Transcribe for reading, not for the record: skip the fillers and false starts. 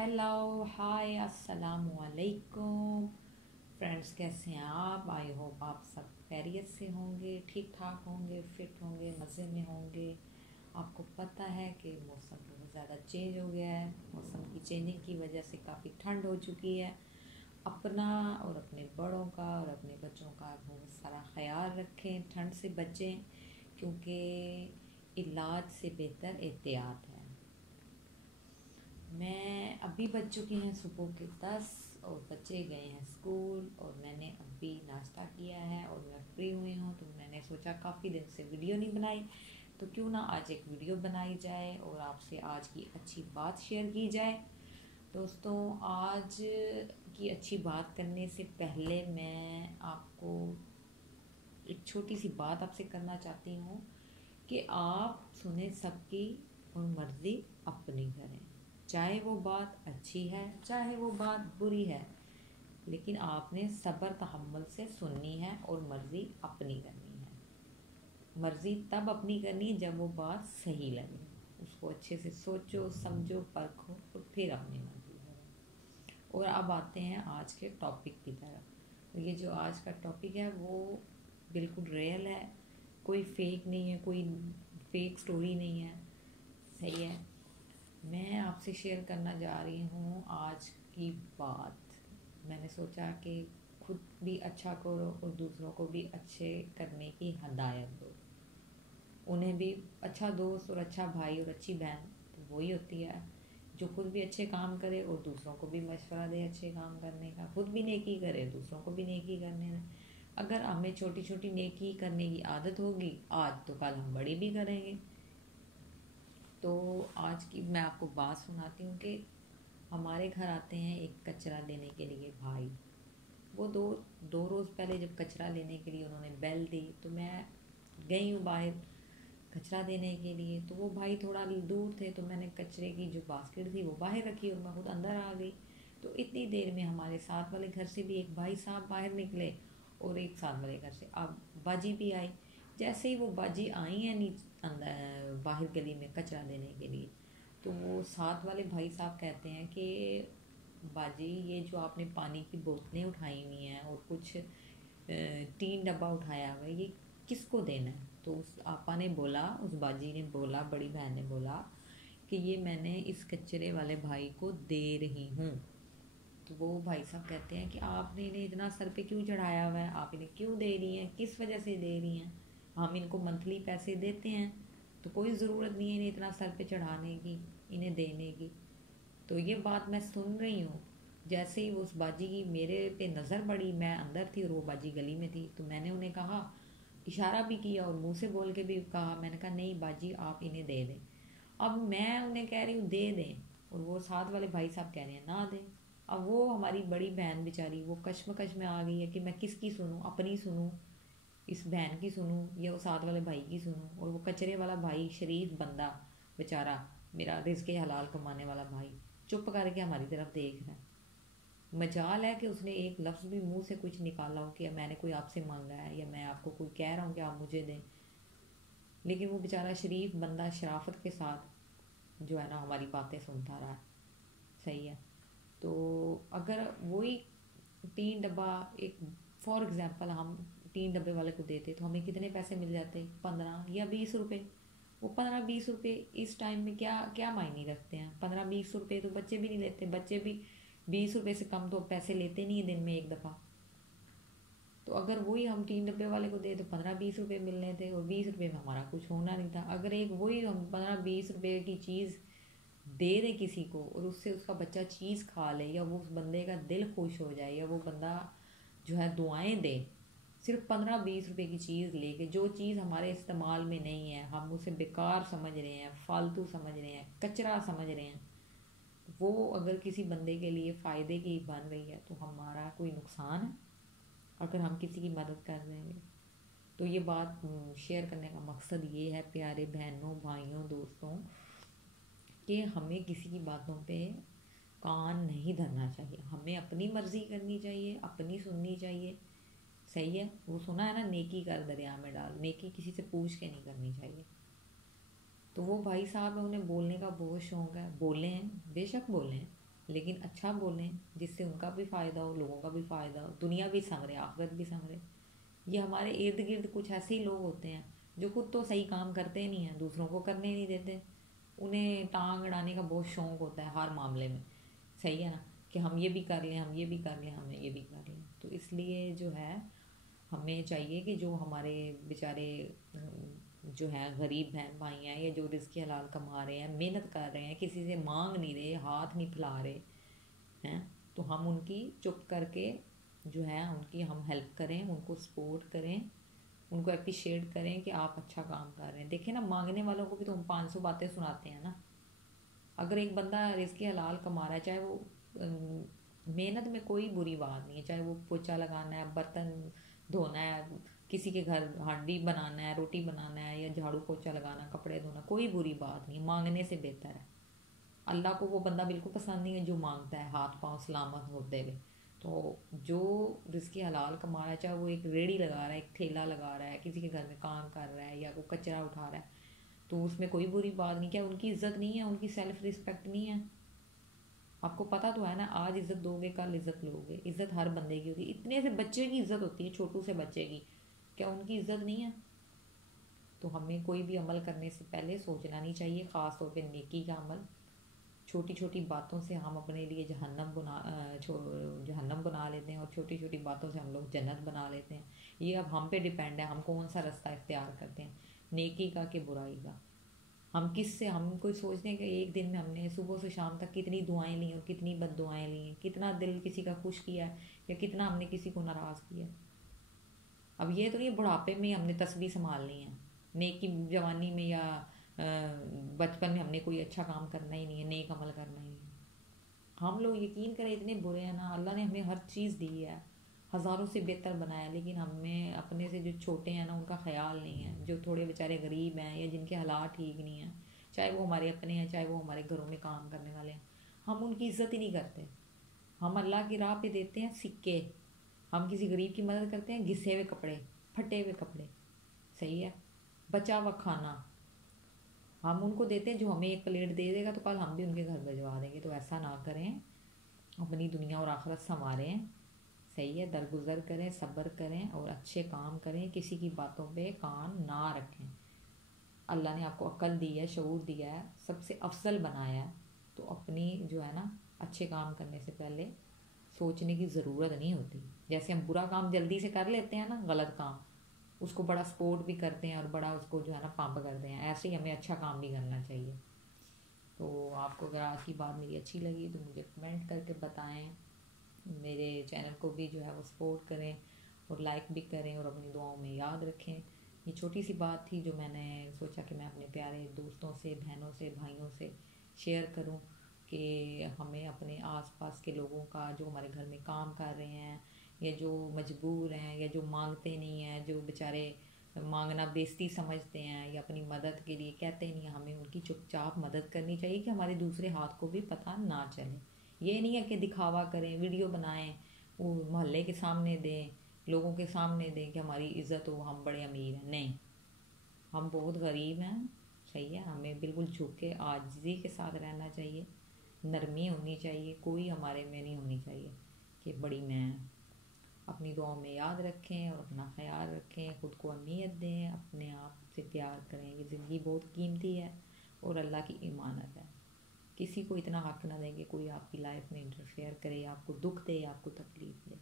Hello hi अस्सलाम वालेकुम friends, कैसे हैं आप? आई होप आप सब खैरियत से होंगे, ठीक ठाक होंगे, फिट होंगे, मज़े में होंगे। आपको पता है कि मौसम बहुत ज़्यादा चेंज हो गया है। मौसम की चेंजिंग की वजह से काफ़ी ठंड हो चुकी है। अपना और अपने बड़ों का और अपने बच्चों का बहुत सारा ख्याल रखें, ठंड से बचें, क्योंकि इलाज से बेहतर एहतियात है। मैं अभी बज चुके हैं सुबह के 10 और बच्चे गए हैं स्कूल, और मैंने अभी नाश्ता किया है और मैं फ्री हुई हूँ। तो मैंने सोचा काफ़ी दिन से वीडियो नहीं बनाई, तो क्यों ना आज एक वीडियो बनाई जाए और आपसे आज की अच्छी बात शेयर की जाए। दोस्तों, आज की अच्छी बात करने से पहले मैं आपको एक छोटी सी बात आपसे करना चाहती हूँ कि आप सुने सबकी और मर्ज़ी अपनी करें। चाहे वो बात अच्छी है, चाहे वो बात बुरी है, लेकिन आपने सब्र तहम्मुल से सुननी है और मर्ज़ी अपनी करनी है। मर्ज़ी तब अपनी करनी जब वो बात सही लगे। उसको अच्छे से सोचो, समझो, परखो और फिर अपनी मर्ज़ी करो। और अब आते हैं आज के टॉपिक की तरफ। तो ये जो आज का टॉपिक है वो बिल्कुल रियल है, कोई फेक नहीं है, कोई फेक स्टोरी नहीं है। सही है। मैं आपसे शेयर करना जा रही हूँ आज की बात। मैंने सोचा कि खुद भी अच्छा करो और दूसरों को भी अच्छे करने की हदायत दो। उन्हें भी अच्छा दोस्त और अच्छा भाई और अच्छी बहन तो वही होती है जो खुद भी अच्छे काम करे और दूसरों को भी मशवरा दे अच्छे काम करने का। खुद भी नेकी करे, दूसरों को भी नेकी करने दें। अगर हमें छोटी छोटी नेकी करने की आदत होगी आज, तो कल हम बड़ी भी करेंगे। तो आज की मैं आपको बात सुनाती हूँ कि हमारे घर आते हैं एक कचरा देने के लिए भाई। वो दो दो रोज़ पहले जब कचरा लेने के लिए उन्होंने बेल दी, तो मैं गई हूँ बाहर कचरा देने के लिए। तो वो भाई थोड़ा दूर थे, तो मैंने कचरे की जो बास्केट थी वो बाहर रखी और मैं खुद अंदर आ गई। तो इतनी देर में हमारे साथ वाले घर से भी एक भाई साहब बाहर निकले और एक साथ वाले घर से अब बाजी भी आई। जैसे ही वो बाजी आई हैं अंदर बाहर गली में कचरा देने के लिए, तो वो साथ वाले भाई साहब कहते हैं कि बाजी, ये जो आपने पानी की बोतलें उठाई हुई हैं और कुछ टीन डब्बा उठाया हुआ है, ये किसको देना है? तो उस आपा ने बोला, उस बाजी ने बोला, बड़ी बहन ने बोला कि ये मैंने इस कचरे वाले भाई को दे रही हूँ। तो वो भाई साहब कहते हैं कि आपने इन्हें इतना सर पे क्यों चढ़ाया हुआ है, आप इन्हें क्यों दे रही हैं, किस वजह से दे रही हैं? हम इनको मंथली पैसे देते हैं, तो कोई ज़रूरत नहीं है इन्हें इतना सर पे चढ़ाने की, इन्हें देने की। तो ये बात मैं सुन रही हूँ। जैसे ही वो उस बाजी की मेरे पे नज़र पड़ी, मैं अंदर थी और वो बाजी गली में थी, तो मैंने उन्हें कहा, इशारा भी किया और मुंह से बोल के भी कहा। मैंने कहा नहीं बाजी, आप इन्हें दे दें। अब मैं उन्हें कह रही हूँ दे दें, और वो साथ वाले भाई साहब कह रहे हैं ना दें। अब वो हमारी बड़ी बहन बेचारी वो कश्मकश में आ गई है कि मैं किसकी सुनूं, अपनी सुनूं, इस बहन की सुनूं, या वो साथ वाले भाई की सुनूं। और वो कचरे वाला भाई, शरीफ बंदा बेचारा, मेरा रिज़्क़ हलाल कमाने वाला भाई, चुप करके हमारी तरफ देख रहा है। मजाल है कि उसने एक लफ्ज़ भी मुंह से कुछ निकाला हो कि मैंने कोई आपसे मांगा है या मैं आपको कोई कह रहा हूँ कि आप मुझे दें। लेकिन वो बेचारा शरीफ बंदा शराफत के साथ जो है ना हमारी बातें सुनता रहा। सही है। तो अगर वही तीन डब्बा, एक फॉर एग्ज़ाम्पल हम तीन डब्बे वाले को देते तो हमें कितने पैसे मिल जाते? 15 या 20 रुपये। वो 15-20 रुपये इस टाइम में क्या क्या मायने रखते हैं? 15-20 रुपये तो बच्चे भी नहीं लेते। बच्चे भी 20 रुपये से कम तो पैसे लेते नहीं दिन में एक दफ़ा। तो अगर वही हम तीन डब्बे वाले को दे तो 15-20 रुपये मिलने थे, और 20 रुपये में हमारा कुछ होना नहीं था। अगर एक वही हम 15-20 रुपये की चीज़ दे दे किसी को और उससे उसका बच्चा चीज़ खा ले, या वो उस बंदे का दिल खुश हो जाए, या वो बंदा जो है दुआएं दे, सिर्फ 15-20 रुपये की चीज़ लेके, जो चीज़ हमारे इस्तेमाल में नहीं है, हम उसे बेकार समझ रहे हैं, फालतू समझ रहे हैं, कचरा समझ रहे हैं, वो अगर किसी बंदे के लिए फ़ायदे की बन रही है तो हमारा कोई नुकसान है अगर हम किसी की मदद कर देंगे? तो ये बात शेयर करने का मकसद ये है प्यारे बहनों, भाइयों, दोस्तों, कि हमें किसी की बातों पे कान नहीं धरना चाहिए। हमें अपनी मर्ज़ी करनी चाहिए, अपनी सुननी चाहिए। सही है। वो सुना है ना, नेकी कर दरिया में डाल। नेकी किसी से पूछ के नहीं करनी चाहिए। तो वो भाई साहब है, उन्हें बोलने का बहुत शौक़ है, बोले हैं, बेशक बोले हैं, لیکن اچھا بولیں جس سے ان کا بھی فائدہ ہو، لوگوں کا بھی فائدہ ہو، دنیا بھی سنورے آخرت بھی سنورے۔ یہ ہمارے ارد گرد کچھ ایسے ہی لوگ ہوتے ہیں جو خود تو صحیح کام کرتے نہیں ہیں، دوسروں کو کرنے ہی نہیں دیتے، انہیں ٹانگ اڑانے کا بہت شوق ہوتا ہے ہر معاملے میں، صحیح ہے نا، کہ ہم یہ بھی کر لیں، ہم یہ بھی کر لیں، ہمیں یہ بھی کر لیں۔ تو اس لیے جو ہے ہمیں چاہیے کہ جو ہمارے بیچارے جو ہیں غریب بہن بھائی ہیں، یا جو رزق حلال کما رہے ہیں، محنت کر رہے ہیں، کسی سے مانگ نہیں رہے، ہاتھ نہیں پھیلا رہے ہیں، تو ہم ان کی چپ کر کے جو ہے ان کی ہم ہیلپ کریں، ان کو سپورٹ کریں، ان کو اپریشیٹ کریں کہ آپ اچھا کام کر رہے ہیں۔ دیکھیں نا، مانگنے والوں کو بھی تو ہم 500 باتیں سناتے ہیں نا۔ اگر ایک بندہ رزق حلال کما رہا ہے، چاہے وہ محنت میں کوئی بری بات نہیں ہے، چاہے وہ پوچھا لگانا ہے، برتن دھونا ہے، کسی کے گھر ہانڈی بنانا ہے، روٹی بنانا ہے، یا جھاڑو پوچھا لگانا، کپڑے دھونا، کوئی بری بات نہیں، مانگنے سے بہتر ہے۔ اللہ کو وہ بندہ بالکل پسند نہیں ہے جو مانگتا ہے ہاتھ پاؤں سلامت ہوتے ہوئے۔ تو جو رزق حلال کما رہا ہے، چاہے وہ ایک ریڑھی لگا رہا ہے، ایک ٹھیلا لگا رہا ہے، کسی کے گھر میں کام کر رہا ہے، یا وہ کچرا اٹھا رہا ہے، تو اس میں کوئی بری بات نہیں۔ کیا ان کی عزت نہیں ہے؟ ان کی سیلف رسپیکٹ نہیں ہے؟ آپ کو پتہ تو ہے نا، آج عزت دو گے کل عزت لو گے، عزت ہر بندے کی ہوتی ہے، اتنے سے بچے کی عزت ہوتی ہے، چھوٹو سے بچے کی، کیا ان کی عزت نہیں ہے؟ تو ہمیں کوئی بھی عمل کرنے سے پہلے سوچنا نہیں چاہیے، خاص طور پہ نیکی کا عمل۔ چھوٹی چھوٹی باتوں سے ہم اپنے لیے جہنم بنا لیتے ہیں، اور چھوٹی چھوٹی باتوں سے ہم لوگ جنت بنا لیتے ہیں۔ یہ اب ہم پہ ڈیپینڈ ہے، ہم کون سا رستہ اختیار کرتے ہیں، نیکی کا کہ برائی کا۔ ہم کوئی سوچتے ہیں کہ ایک دن میں ہم نے صبح سے شام تک کتنی دعائیں لی اور کتنی بد دعائیں لی ہیں، کتنا دل کسی کا خوش کیا ہے، یا کتنا ہم نے کسی کو ناراض کیا ہے۔ اب یہ تو نہیں بڑھاپے میں ہم نے تسبیح سنبھالنی ہے، نیکی جوانی میں یا بچپن میں ہم نے کوئی اچھا کام کرنا ہی نہیں ہے، نیک عمل کرنا ہی نہیں ہے۔ ہم لوگ یقین کریں اتنے برے ہیں نا، اللہ نے ہمیں ہر چیز دی ہے، ہزاروں سے بہتر بنایا، لیکن ہمیں اپنے سے جو چھوٹے ہیں نا ان کا خیال نہیں ہے، جو تھوڑے بیچارے غریب ہیں یا جن کے حالات ٹھیک نہیں ہیں، چاہے وہ ہمارے اپنے ہیں چاہے وہ ہمارے گھروں میں کام کرنے والے ہیں، ہم ان کی عزت ہی نہیں کرتے۔ ہم اللہ کی راہ پہ دیتے ہیں سکے، ہم کسی غریب کی مدد کرتے ہیں گھسے ہوئے کپڑے، پھٹے ہوئے کپڑے، صحیح ہے، بچا ہوا کھانا ہم ان کو دیتے ہیں، جو ہمیں ایک پلیٹ دے دے گا تو کل ہم بھی ان کے گھر بھجوا دیں گے۔ تو ایسا نہ کریں، اپنی دنیا اور آخرت سنواریں، صحیح ہے، درگزر کریں، صبر کریں اور اچھے کام کریں، کسی کی باتوں پہ کان نہ رکھیں۔ اللہ نے آپ کو عقل دی ہے، شعور دیا ہے، سب سے افضل بنایا ہے، تو اپنی جو ہے نا اچھے کام کرنے سے پہلے سوچنے کی ضرورت نہیں ہوتی۔ جیسے ہم برا کام جلدی سے کر لیتے ہیں نا، غلط کام، اس کو بڑا سپورٹ بھی کرتے ہیں اور بڑا اس کو جو ہے نا پمپ کرتے ہیں، ایسے ہی ہمیں اچھا کام بھی کرنا چاہیے۔ تو آپ کو اگر آج کی بات میری اچھی لگی تو مجھے کمنٹ کر کے بتائیں، میرے چینل کو بھی جو ہے وہ سپورٹ کریں اور لائک بھی کریں، اور اپنی دعاؤں میں یاد رکھیں۔ یہ چھوٹی سی بات تھی جو میں نے سوچا کہ میں اپنے پیارے دوستوں سے، بہنوں سے، بھائیوں سے شیئر کروں، کہ ہمیں اپنے آس پاس کے لوگوں کا، جو ہمارے گھر میں کام کر رہے ہیں یا جو مجبور ہیں یا جو مانگتے نہیں ہیں، جو بیچارے مانگنا بیزتی سمجھتے ہیں یا اپنی مدد کے لیے کہتے نہیں ہیں، ہمیں ان کی چپ چاپ مدد کرنی چاہیے کہ ہمارے دوسرے ہاتھ کو بھی پتہ نہ چلے۔ یہ نہیں ہے کہ دکھاوا کریں، ویڈیو بنائیں، وہ محلے کے سامنے دیں، لوگوں کے سامنے دیں کہ ہماری عزت ہو، ہم بڑے امیر ہیں، نہیں، ہم بہت غریب ہیں، صحیح ہے، ہمیں بالکل جھک کے عاجزی کے ساتھ رہنا چاہیے، نرمی ہونی چاہیے، کوئی ہمارے میں نہیں ہونی چاہیے کہ بڑی میں۔ اپنی دعاؤں میں یاد رکھیں اور اپنا خیال رکھیں، خود کو اہمیت دیں، اپنے آپ سے پیار کریں، یہ زندگی بہت قیمتی ہے اور اللہ کی امانت ہے۔ کسی کو اتنا حق نہ دیں کہ کوئی آپ کی لائف میں انٹرفیئر کرے، آپ کو دکھ دے، آپ کو تکلیف دے۔